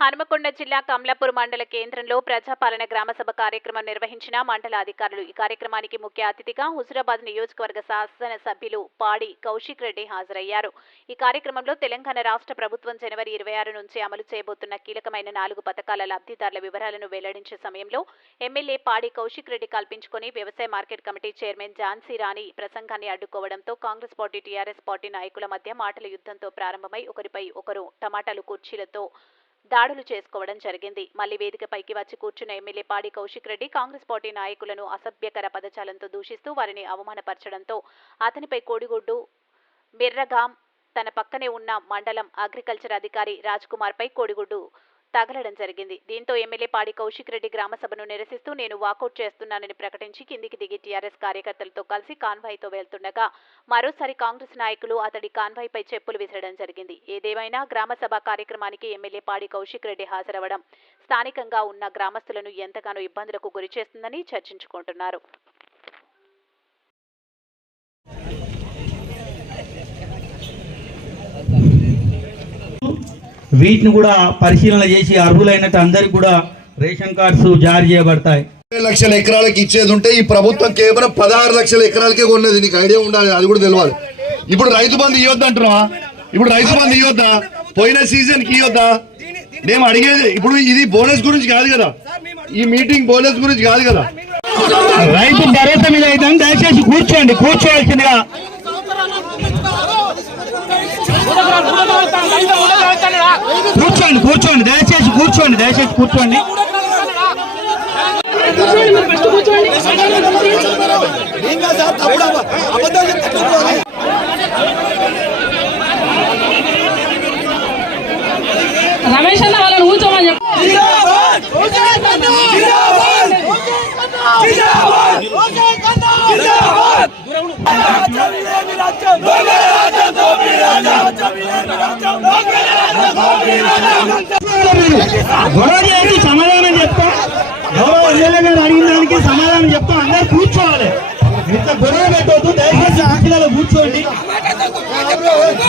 హనుమకొండ జిల్లా కమలాపూర్ మండల కేంద్రంలో ప్రజాపాలన గ్రామసభ కార్యక్రమం నిర్వహించిన మండల అధికారులు ఈ కార్యక్రమానికి ముఖ్య అతిథిగా హుజురాబాద్ నియోజకవర్గ శాసన సభ్యులు పాడి కౌశిక్ రెడ్డి హాజరయ్యారు. ఈ కార్యక్రమంలో తెలంగాణ రాష్ట్ర ప్రభుత్వం జనవరి ఇరవై ఆరు నుంచి అమలు చేయబోతున్న కీలకమైన నాలుగు పథకాల లబ్ధిదారుల వివరాలను వెల్లడించే సమయంలో ఎమ్మెల్యే పాడి కౌశిక్ రెడ్డి కల్పించుకుని వ్యవసాయ market committee chairman Jhansi Rani ప్రసంగాన్ని అడ్డుకోవడంతో కాంగ్రెస్ పార్టీ టీఆర్ఎస్ పార్టీ నాయకుల మధ్య మాటల యుద్ధంతో ప్రారంభమై ఒకరిపై ఒకరు టమాటాలు కుర్చీలతో దాడులు చేసుకోవడం జరిగింది. మళ్ళీ వేదికపైకి వచ్చి కూర్చున్న ఎమ్మెల్యే పాడి కౌశిక్ రెడ్డి కాంగ్రెస్ పార్టీ నాయకులను అసభ్యకర పదజాలంతో దూషిస్తూ వారిని అవమానపరచడంతో అతనిపై కోడిగుడ్డు బిర్రగాం తన పక్కనే ఉన్న మండలం అగ్రికల్చర్ అధికారి రాజ్ కుమార్ పై కోడిగుడ్డు తగలడం జరిగింది. దీంతో ఎమ్మెల్యే పాడి కౌశిక్ రెడ్డి గ్రామ సభను నిరసిస్తూ నేను వాకౌట్ చేస్తున్నానని ప్రకటించి కిందికి దిగి టీఆర్ఎస్ కార్యకర్తలతో కలిసి కాన్వాయ్తో వెళ్తుండగా మరోసారి కాంగ్రెస్ నాయకులు అతడి కాన్వాయ్పై చెప్పులు విసరడం జరిగింది. ఏదేమైనా గ్రామ సభ కార్యక్రమానికి ఎమ్మెల్యే పాడి కౌశిక్ రెడ్డి హాజరవడం స్థానికంగా ఉన్న గ్రామస్తులను ఎంతగానో ఇబ్బందులకు గురిచేస్తుందని చర్చించుకుంటున్నారు. వీటిని కూడా పరిశీలన చేసి అర్హులైనట్టు అందరికి కూడా రేషన్ కార్డ్స్ జారీ చేయబడతాయి. లక్షల ఎకరాలకు ఇచ్చేది ఉంటే ఈ ప్రభుత్వం కేవలం పదహారు లక్షల ఎకరాలకే కొన్నది. నీకు ఐడియా ఉండాలి అది కూడా తెలియాలి ఇప్పుడు రైతు బంధు ఇవ్వద్దు అంటున్నావా? ఇప్పుడు రైతు బంధు ఇవ్వద్దా? పోయిన సీజన్కి ఇవ్వద్దా? మేము అడిగేది ఇప్పుడు ఇది బోనస్ గురించి కాదు కదా. ఈ మీటింగ్ బోనస్ గురించి కాదు కదా. రైతు భరోసా మీద అయితే దయచేసి కూర్చోండి కూర్చోవలసిందిగా కూర్చోండి కూర్చోండి దయచేసి కూర్చోండి దయచేసి కూర్చోండి. రమేష్ అన్న వాళ్ళని కూర్చోమని చెప్పు. గొడవ చేసి సమాధానం చెప్తాం. గౌరవ ఎమ్మెల్యే గారు అడిగిన దానికి సమాధానం చెప్తాం. అందరు కూర్చోవాలి. ఇంత గొడవ పెట్టవద్దు దయచేసి కుర్చీలలో కూర్చోండి.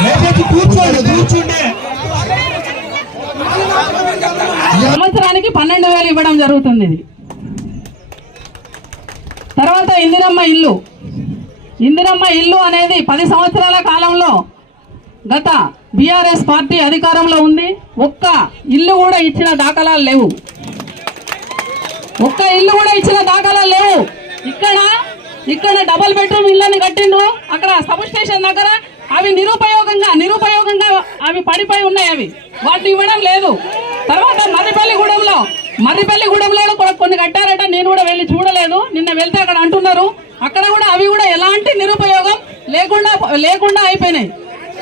దయచేసి కూర్చోండి. కూర్చుంటే సంవత్సరానికి పన్నెండు వేలు ఇవ్వడం జరుగుతుంది ఇది. తర్వాత ఇందిరమ్మ ఇల్లు. ఇందిరమ్మ ఇల్లు అనేది పది సంవత్సరాల కాలంలో గత బీఆర్ఎస్ పార్టీ అధికారంలో ఉంది. ఒక్క ఇల్లు కూడా ఇచ్చిన దాఖలాలు లేవు. ఒక్క ఇల్లు కూడా ఇచ్చిన దాఖలాలు లేవు. ఇక్కడ ఇక్కడ డబుల్ బెడ్రూమ్ ఇళ్ళని కట్టిండ్రు. అక్కడ సబ్ స్టేషన్ దగ్గర అవి నిరుపయోగంగా నిరుపయోగంగా అవి పడిపోయి ఉన్నాయి అవి. వాటిని ఇవ్వడం లేదు. తర్వాత మర్రిపల్లిగూడెంలో మర్రిపల్లిగూడెంలో కూడా కొన్ని కట్టారట. నేను కూడా వెళ్ళి చూడలేదు. నిన్న వెళ్తే అక్కడ అంటున్నారు. అక్కడ కూడా అవి కూడా ఎలాంటి నిరుపయోగం లేకుండా లేకుండా అయిపోయినాయి.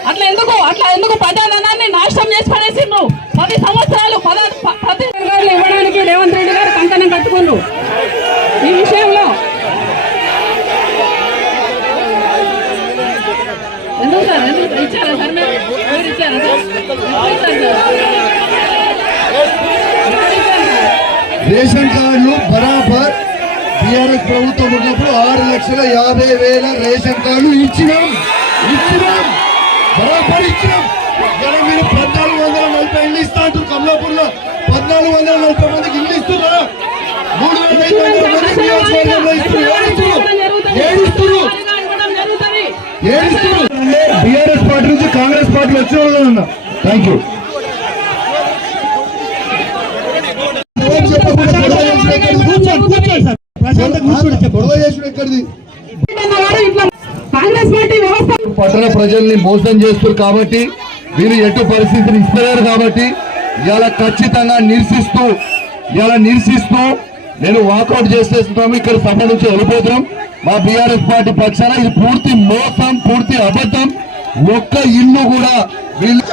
అట్లా ఎందుకు? అట్లా ఎందుకు ప్రజాధనాన్ని నాశనం చేసి పడేసిండ్రు పది సంవత్సరాలు పద ఇవ్వడానికి రేవంత్ రెడ్డి గారు కంకణం కట్టుకుండ్రు ఈ విషయంలో ఎందుకు సార్? ఎందుకు ఇచ్చారా సార్ మీరు? ఇచ్చారా రేషన్ కార్డులు బరాబర్ టిఆర్ఎస్ ప్రభుత్వం ఉన్నప్పుడు ఆరు లక్షల యాభై వేల రేషన్ కార్డులు ఇచ్చినాం. ఇచ్చినాం. బరాబర్ ఇచ్చినాం ఇక్కడ మీరు పద్నాలుగు వందల నలభై ఇల్లు ఇస్తా అంటారు కమలాపూర్లో పద్నాలుగు వందల నలభై మందికి ఇల్లు ఇస్తున్నారా? మూడు వేల ఐదు వందల మంది నియోజకవర్గంలో ఇస్తున్నారు. ఏడిస్తున్నారు. ఏడిస్తున్నారు. బీఆర్ఎస్ పార్టీ నుంచి కాంగ్రెస్ పార్టీ వచ్చిన వాళ్ళు థ్యాంక్ యూ కూర్చోండి కూర్చోండి సార్ ప్రశాంతంగా కూర్చోండి చెప్పండి గొడవ చేసుడు ఎక్కడిది అన్నవారు ఇట్లా కాంగ్రెస్ పార్టీ వ్యవస్థ పట్టణ ప్రజల్ని మోసం చేస్తారు కాబట్టి వీరు ఎటు పరిస్థితిని ఇస్తలేరు కాబట్టి ఇవాళ ఖచ్చితంగా నిరసిస్తూ ఇవాళ నిరసిస్తూ నేను వాకౌట్ చేసేస్తున్నాము ఇక్కడ సభ నుంచి వెళ్ళిపోతున్నాం. మా బీఆర్ఎస్ పార్టీ పక్షాన ఇది పూర్తి మోసం పూర్తి అబద్ధం. ఒక్క ఇల్లు కూడా వీళ్ళు